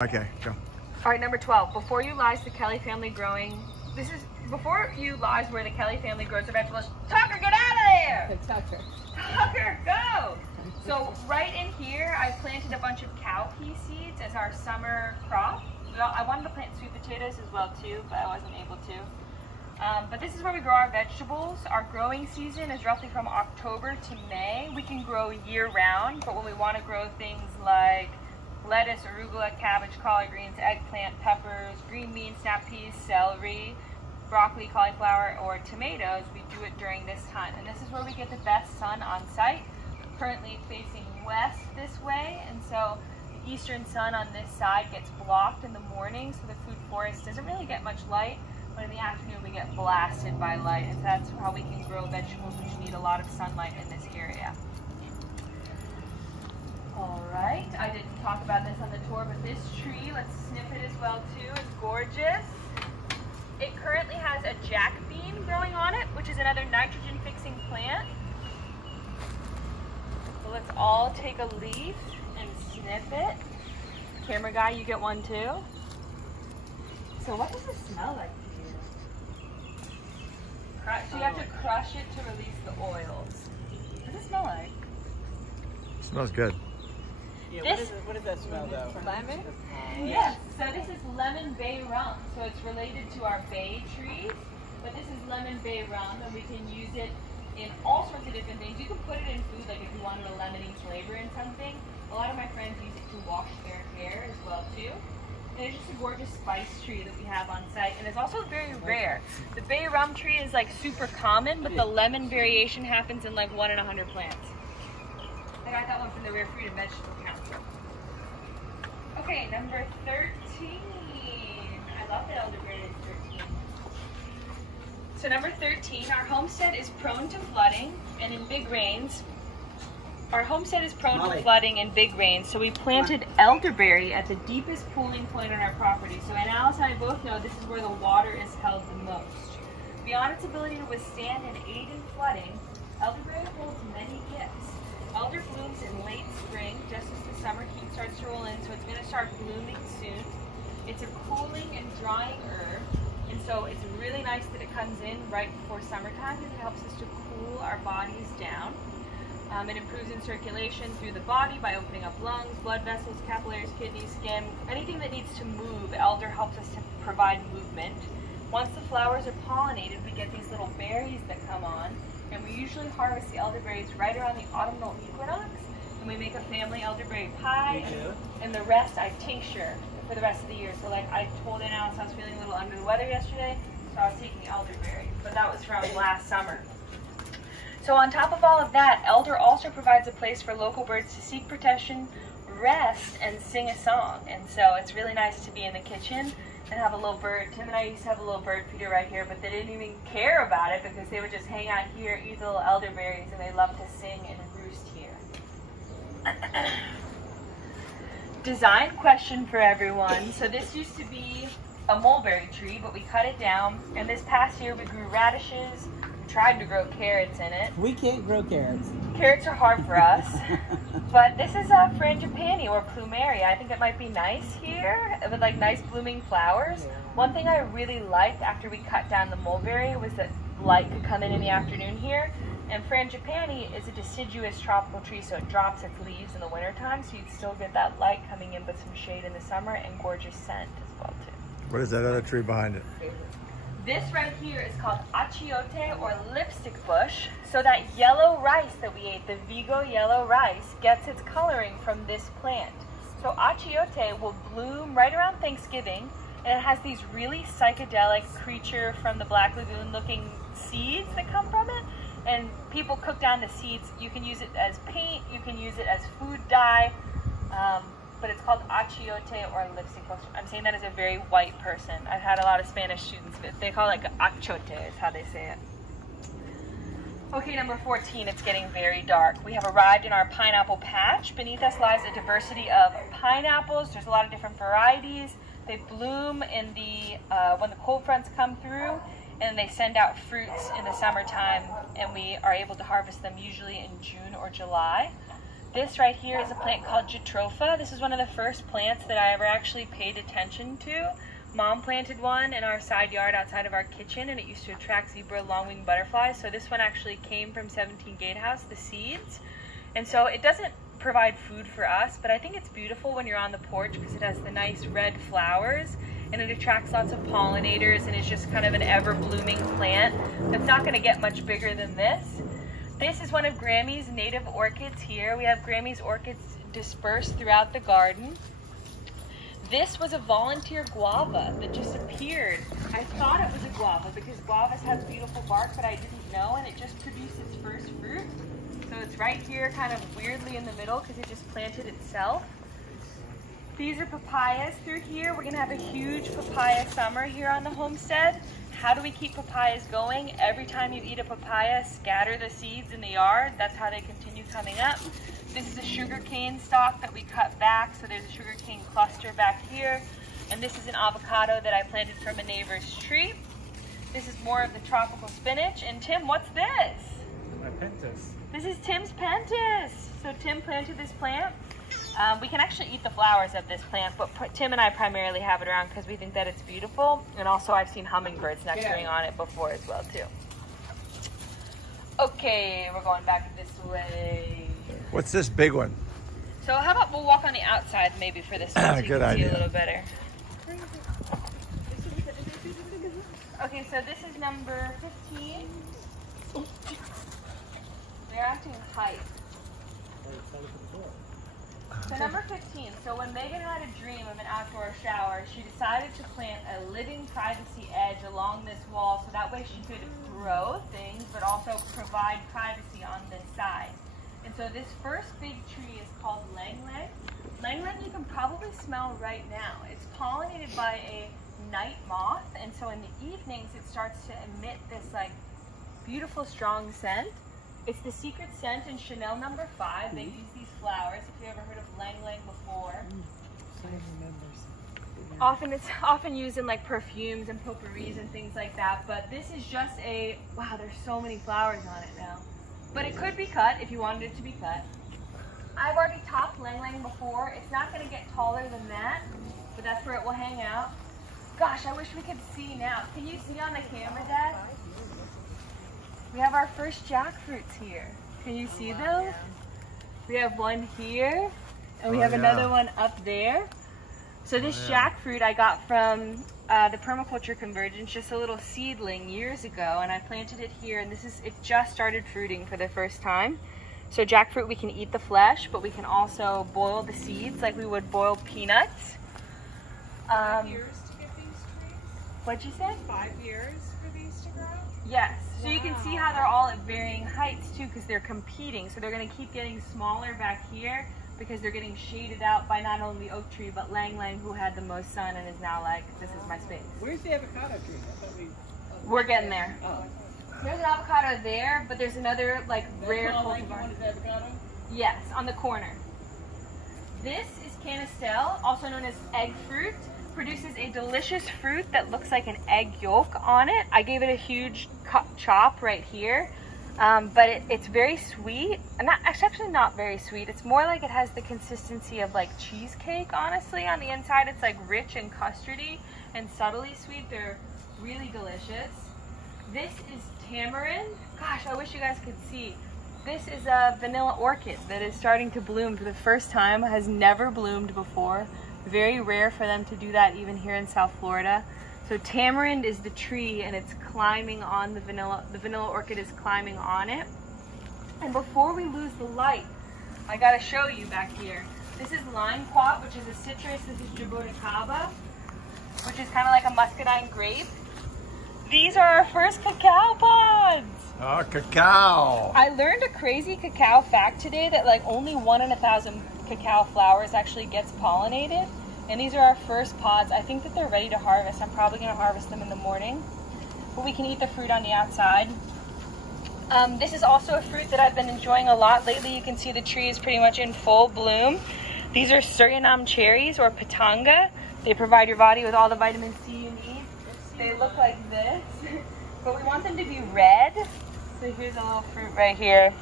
Okay, go. All right, number 12. Before you lies the Kelly family growing. Before you lies where the Kelly family grows their vegetables. Tucker, get out of there! Tucker, go! So right in here, I planted a bunch of cowpea seeds as our summer crop. I wanted to plant sweet potatoes as well too, but I wasn't able to. But this is where we grow our vegetables. Our growing season is roughly from October to May. We can grow year round, but when we want to grow things like lettuce, arugula, cabbage, collard greens, eggplant, peppers, green beans, snap peas, celery, broccoli, cauliflower, or tomatoes, we do it during this time. And this is where we get the best sun on site. Currently facing west this way, and so the eastern sun on this side gets blocked in the morning, so the food forest doesn't really get much light, but in the afternoon we get blasted by light, and so that's how we can grow vegetables which need a lot of sunlight in this area. Alright, I didn't talk about this on the tour, but this tree, let's snip it as well too, is gorgeous. It currently has a jack bean growing on it, which is another nitrogen fixing plant. So let's all take a leaf and snip it. Camera guy, you get one too. So what does this smell like to you? So you have to crush it to release the oils. What does it smell like? It smells good. Yeah, what does that smell though? Lemon? Yes, so this is lemon bay rum. So it's related to our bay trees, but this is lemon bay rum, and we can use it in all sorts of different things. You can put it in food, like if you wanted a lemony flavor in something. A lot of my friends use it to wash their hair as well too. And it's just a gorgeous spice tree that we have on site, and it's also very rare. The bay rum tree is like super common, but the lemon variation happens in like 1 in 100 plants. I got that one from the Rare Fruit and Vegetable Council. Okay, number 13. I love that elderberry is 13. So number 13, our homestead is prone to flooding and in big rains. Our homestead is prone to flooding and big rains, so we planted elderberry at the deepest pooling point on our property. So Alice and I both know this is where the water is held the most. Beyond its ability to withstand and aid in flooding, elderberry holds many gifts. Elder blooms in late spring, just as the summer heat starts to roll in, so it's going to start blooming soon. It's a cooling and drying herb, and so it's really nice that it comes in right before summertime because it helps us to cool our bodies down. It improves in circulation through the body by opening up lungs, blood vessels, capillaries, kidneys, skin. Anything that needs to move, elder helps us to provide movement. Once the flowers are pollinated, we get these little berries that come on, and we usually harvest the elderberries right around the autumnal equinox, and we make a family elderberry pie, and the rest I tincture for the rest of the year. So like I told Alice I was feeling a little under the weather yesterday, so I was taking elderberry, but that was from last summer. So on top of all of that, elder also provides a place for local birds to seek protection, rest, and sing a song. And so it's really nice to be in the kitchen and have a little bird. Tim and I used to have a little bird feeder right here, but they didn't even care about it because they would just hang out here, eat the little elderberries, and they love to sing and roost here. Design question for everyone. So this used to be a mulberry tree, but we cut it down, and this past year we grew radishes, tried to grow carrots in it. We can't grow carrots. Carrots are hard for us, but this is a frangipani or plumeria. I think it might be nice here with like nice blooming flowers. One thing I really liked after we cut down the mulberry was that light could come in the afternoon here. And frangipani is a deciduous tropical tree, so it drops its leaves in the wintertime, so you'd still get that light coming in with some shade in the summer and gorgeous scent as well too. What is that other tree behind it? This right here is called achiote or lipstick bush. So that yellow rice that we ate, the Vigo yellow rice, gets its coloring from this plant. So achiote will bloom right around Thanksgiving, and it has these really psychedelic creature from the Black Lagoon looking seeds that come from it. And people cook down the seeds. You can use it as paint, you can use it as food dye. But it's called achiote or lipstick bush. I'm saying that as a very white person. I've had a lot of Spanish students, but they call it like achote is how they say it. Okay, number 14, it's getting very dark. We have arrived in our pineapple patch. Beneath us lies a diversity of pineapples. There's a lot of different varieties. They bloom in the when the cold fronts come through, and they send out fruits in the summertime, and we are able to harvest them usually in June or July. This right here is a plant called Jatropha. This is one of the first plants that I ever actually paid attention to. Mom planted one in our side yard outside of our kitchen, and it used to attract zebra longwing butterflies. So this one actually came from 17 Gatehouse, the seeds. And so it doesn't provide food for us, but I think it's beautiful when you're on the porch because it has the nice red flowers and it attracts lots of pollinators, and it's just kind of an ever-blooming plant that's not going to get much bigger than this. This is one of Grammy's native orchids here. We have Grammy's orchids dispersed throughout the garden. This was a volunteer guava that just appeared. I thought it was a guava because guavas have beautiful bark, but I didn't know, and it just produced its first fruit. So it's right here kind of weirdly in the middle because it just planted itself. These are papayas through here. We're gonna have a huge papaya summer here on the homestead. How do we keep papayas going? Every time you eat a papaya, scatter the seeds in the yard. That's how they continue coming up. This is a sugarcane stalk that we cut back, so there's a sugarcane cluster back here. And this is an avocado that I planted from a neighbor's tree. This is more of the tropical spinach. And Tim, what's this? My pentas. This is Tim's pentas. So Tim planted this plant. We can actually eat the flowers of this plant, but Tim and I primarily have it around because we think that it's beautiful. And also I've seen hummingbirds nestering on it before as well too. Okay, we're going back this way. What's this big one? So how about we'll walk on the outside maybe for this one so you Good can see idea. a little better. Okay, so this is number 15. They're acting hype. So number 15, so when Megan had a dream of an outdoor shower, she decided to plant a living privacy edge along this wall so that way she could grow things but also provide privacy on this side. And so this first big tree is called Lang Lang. Lang Lang you can probably smell right now. It's pollinated by a night moth, and so in the evenings it starts to emit this like beautiful strong scent. It's the secret scent in Chanel No. 5. They use these flowers. If you ever heard of Lang Lang before. It's often used in like perfumes and potpourris and things like that, but this is just a, wow, there's so many flowers on it now. But it could be cut if you wanted it to be cut. I've already topped Lang Lang before. It's not going to get taller than that, but that's where it will hang out. Gosh, I wish we could see now. Can you see on the camera, Dad? We have our first jackfruits here. Can you see those? We have one here, and we have another one up there. So this jackfruit I got from the permaculture convergence, just a little seedling years ago, and I planted it here, and it just started fruiting for the first time. So jackfruit, we can eat the flesh, but we can also boil the seeds like we would boil peanuts. 5 years to get these trees? What'd you say? 5 years for these to grow? Yes. So you can see how they're all at varying heights too because they're competing. So they're going to keep getting smaller back here because they're getting shaded out by not only the oak tree but Lang Lang, who had the most sun and is now like, this is my space. Where's the avocado tree? I thought We're getting there. Oh. There's an avocado there, but there's another like rare cultivar. One is avocado? Yes, on the corner. This is canistel, also known as egg fruit. Produces a delicious fruit that looks like an egg yolk on it. I gave it a huge chop right here, but it's very sweet. It's actually not very sweet. It's more like it has the consistency of like cheesecake, honestly. On the inside, it's like rich and custardy and subtly sweet. They're really delicious. This is tamarind. Gosh, I wish you guys could see. This is a vanilla orchid that is starting to bloom for the first time. Has never bloomed before. Very rare for them to do that even here in South Florida. So tamarind is the tree and it's climbing on the vanilla orchid is climbing on it. And before we lose the light, I gotta show you back here. This is limequat, which is a citrus. This is jaboticaba, which is kind of like a muscadine grape. These are our first cacao pods. Oh, cacao. I learned a crazy cacao fact today that like only 1 in 1,000 cacao flowers actually gets pollinated. And these are our first pods. I think that they're ready to harvest. I'm probably going to harvest them in the morning. But we can eat the fruit on the outside. This is also a fruit that I've been enjoying a lot lately. You can see the tree is pretty much in full bloom. These are Suriname cherries or pitanga. They provide your body with all the vitamin C you need. They look like this, but we want them to be red. So here's a little fruit right here.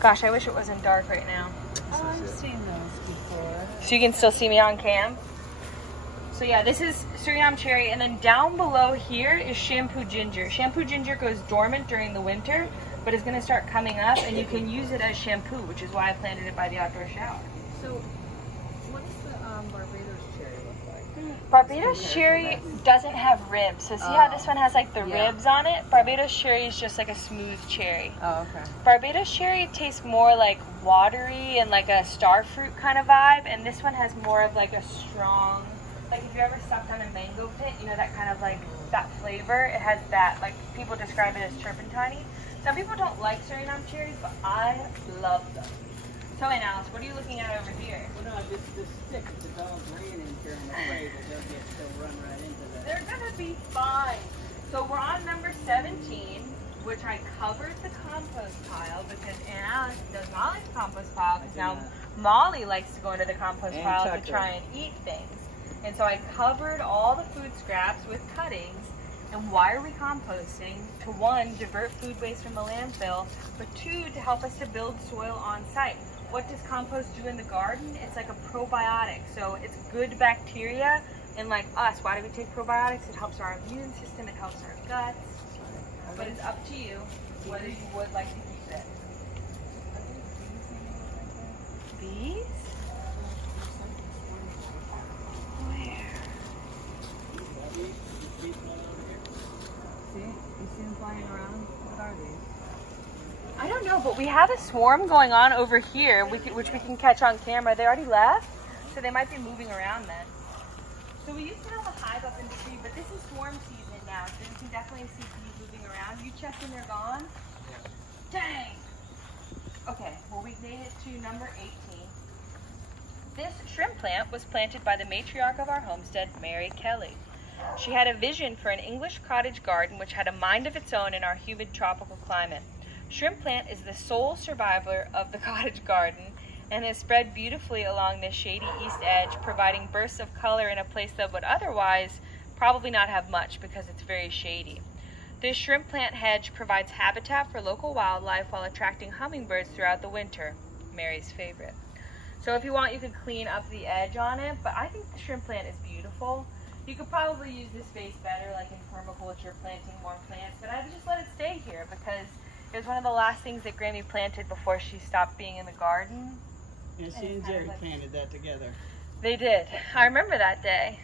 Gosh, I wish it wasn't dark right now. Oh, I've seen those before. So you can still see me on cam. So yeah, this is Suriname cherry, and then down below here is shampoo ginger. Shampoo ginger goes dormant during the winter, but it's gonna start coming up, and you can use it as shampoo, which is why I planted it by the outdoor shower. So, what's the Barbados cherry look like? Barbados cherry doesn't have ribs. So see how this one has like the ribs on it? Barbados cherry is just like a smooth cherry. Oh, okay. Barbados cherry tastes more like watery and like a star fruit kind of vibe, and this one has more of like a strong, like if you ever sucked on a mango pit, you know, that kind of like that flavor. It has that, like people describe it as turpentine-y. Some people don't like Suriname cherries, but I love them. So, and Alice, what are you looking at over here? Well, no, this stick, it's all green in here. I'm afraid that they'll run right into that. They're gonna be fine. So we're on number 17, which I covered the compost pile because Aunt Alice does not like the compost pile because now Molly likes to go into the compost pile to try and eat things. And so I covered all the food scraps with cuttings. And why are we composting? To one, divert food waste from the landfill, but two, to help us to build soil on site. What does compost do in the garden? It's like a probiotic. So it's good bacteria. And like us, why do we take probiotics? It helps our immune system, it helps our guts. But it's up to you whether you would like to keep it. Bees? Where? See? You see them flying around? What are these? I don't know, but we have a swarm going on over here, which we can catch on camera. They already left, so they might be moving around then. So we used to have a hive up in the tree, but this is swarm season now, so you can definitely see bees moving around. You check when they're gone? Yeah. Dang! Okay, well we made it to number 18. This shrimp plant was planted by the matriarch of our homestead, Mary Kelly. She had a vision for an English cottage garden which had a mind of its own in our humid tropical climate. Shrimp plant is the sole survivor of the cottage garden and has spread beautifully along the shady east edge, providing bursts of color in a place that would otherwise probably not have much because it's very shady. This shrimp plant hedge provides habitat for local wildlife while attracting hummingbirds throughout the winter, Mary's favorite. So if you want, you could clean up the edge on it, but I think the shrimp plant is beautiful. You could probably use this space better, like in permaculture, planting more plants, but I would just let it stay here because it was one of the last things that Grammy planted before she stopped being in the garden. Yeah, she and Jerry planted that together. They did. I remember that day.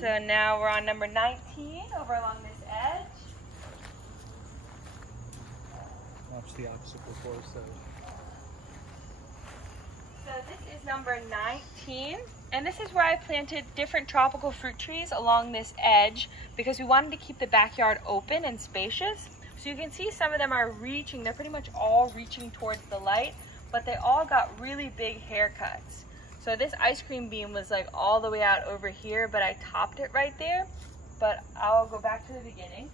So now we're on number 19 over along this edge. Watch the opposite before, so. So this is number 19, and this is where I planted different tropical fruit trees along this edge because we wanted to keep the backyard open and spacious. So you can see some of them are reaching, they're pretty much all reaching towards the light, but they all got really big haircuts. So this ice cream bean was like all the way out over here, but I topped it right there. But I'll go back to the beginning.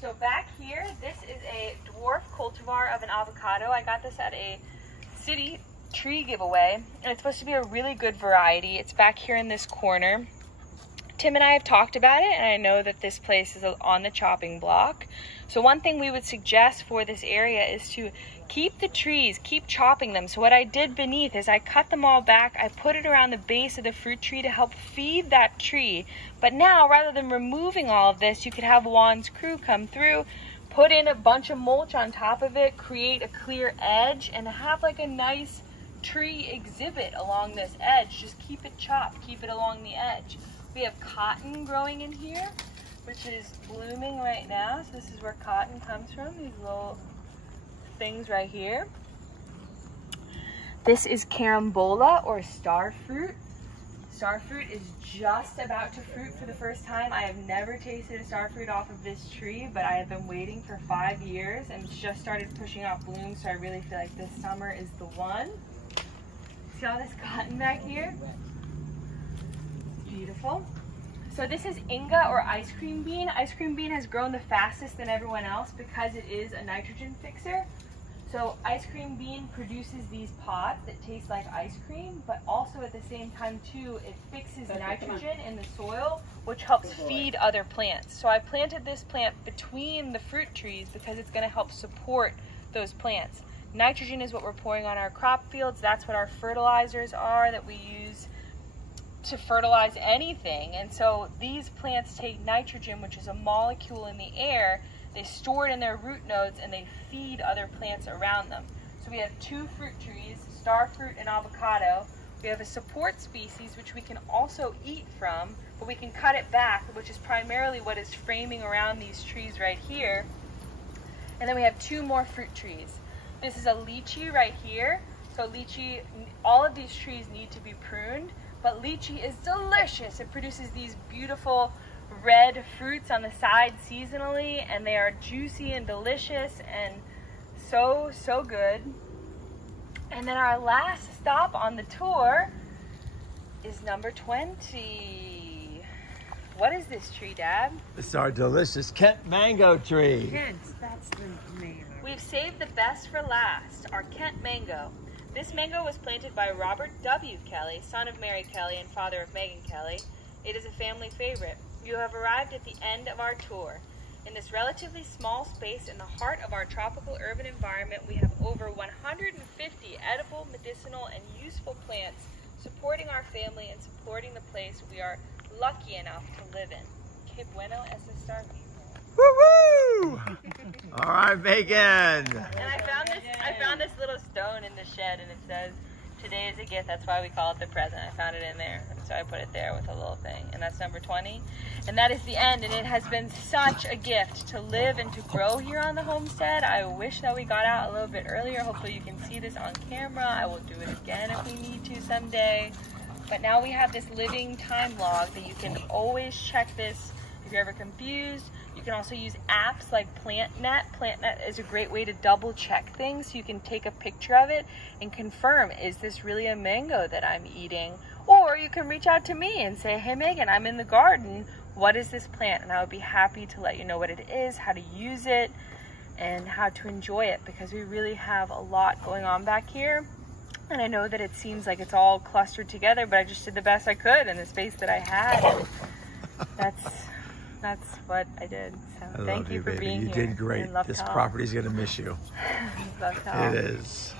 So back here, this is a dwarf cultivar of an avocado. I got this at a city tree giveaway, and it's supposed to be a really good variety. It's back here in this corner. Tim and I have talked about it, and I know that this place is on the chopping block. So one thing we would suggest for this area is to keep the trees, keep chopping them. So what I did beneath is I cut them all back. I put it around the base of the fruit tree to help feed that tree. But now, rather than removing all of this, you could have Juan's crew come through, put in a bunch of mulch on top of it, create a clear edge, and have like a nice tree exhibit along this edge. Just keep it chopped, keep it along the edge. We have cotton growing in here, which is blooming right now. So this is where cotton comes from, these little things right here. This is carambola or star fruit. Star fruit is just about to fruit for the first time. I have never tasted a star fruit off of this tree, but I have been waiting for 5 years and it's just started pushing out blooms, so I really feel like this summer is the one. See all this cotton back here? Beautiful. So this is Inga or ice cream bean. Ice cream bean has grown the fastest than everyone else because it is a nitrogen fixer. So ice cream bean produces these pods that taste like ice cream, but also at the same time too, it fixes nitrogen in the soil, which helps feed other plants. So I planted this plant between the fruit trees because it's gonna help support those plants. Nitrogen is what we're pouring on our crop fields. That's what our fertilizers are that we use to fertilize anything. And so these plants take nitrogen, which is a molecule in the air, they store it in their root nodes, and they feed other plants around them. So we have 2 fruit trees, star fruit and avocado. We have a support species, which we can also eat from, but we can cut it back, which is primarily what is framing around these trees right here. And then we have 2 more fruit trees. This is a lychee right here. So lychee, all of these trees need to be pruned, but lychee is delicious. It produces these beautiful red fruits on the side seasonally, and they are juicy and delicious and so, so good. And then our last stop on the tour is number 20. What is this tree, Dad? It's our delicious Kent mango tree. Kent, that's the name. We've saved the best for last, our Kent mango. This mango was planted by Robert W. Kelly, son of Mary Kelly and father of Megan Kelly. It is a family favorite. You have arrived at the end of our tour. In this relatively small space in the heart of our tropical urban environment, we have over 150 edible, medicinal, and useful plants supporting our family and supporting the place we are lucky enough to live in. Que bueno es estar vivo. Woo-woo! All right, Megan. And I found this little stone in the shed, and it says, "Today is a gift." That's why we call it the present. I found it in there, and so I put it there with a little thing. And that's number 20. And that is the end. And it has been such a gift to live and to grow here on the homestead. I wish that we got out a little bit earlier. Hopefully you can see this on camera. I will do it again if we need to someday. But now we have this living time log that you can always check this if you're ever confused. You can also use apps like PlantNet. PlantNet is a great way to double check things. So you can take a picture of it and confirm, is this really a mango that I'm eating? Or you can reach out to me and say, hey Megan, I'm in the garden. What is this plant? And I would be happy to let you know what it is, how to use it, and how to enjoy it, because we really have a lot going on back here. And I know that it seems like it's all clustered together, but I just did the best I could in the space that I had. And that's what I did. So thank you for baby. being you here. did great. This property's gonna miss you. Love Tal. It is.